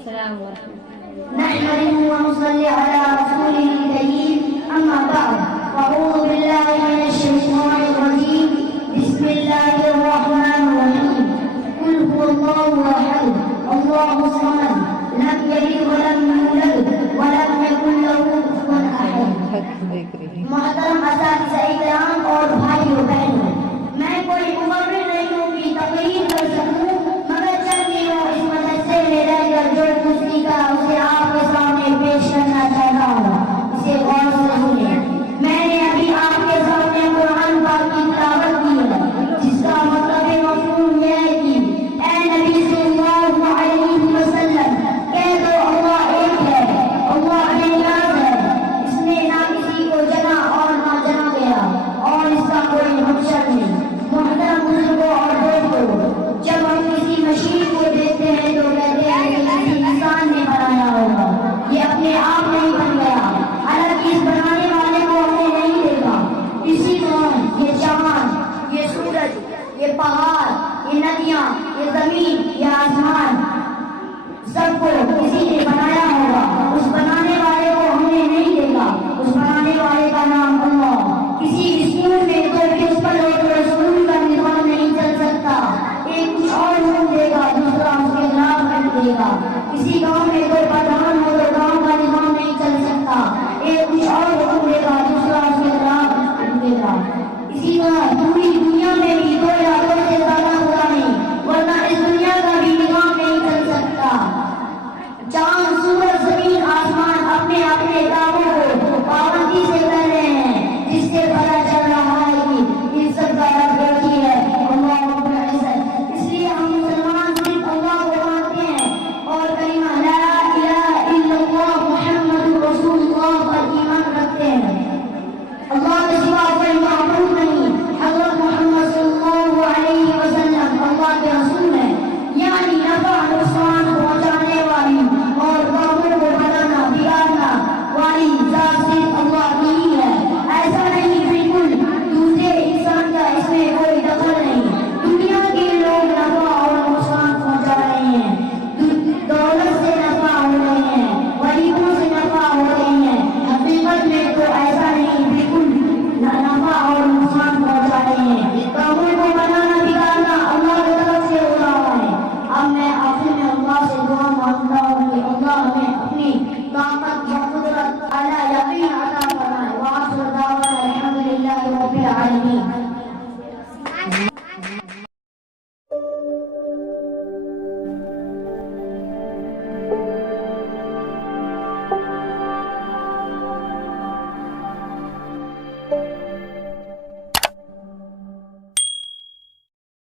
السلام ورحمة الله. نحمده ونصلي على رسوله الكريم. أما بعد، أعوذ بالله من الشيطان الرجيم. بسم الله الرحمن الرحيم. قل هو الله أحد الله الصمد لم يلد ولم يولد ولم يكن له كفوا أحد. محترم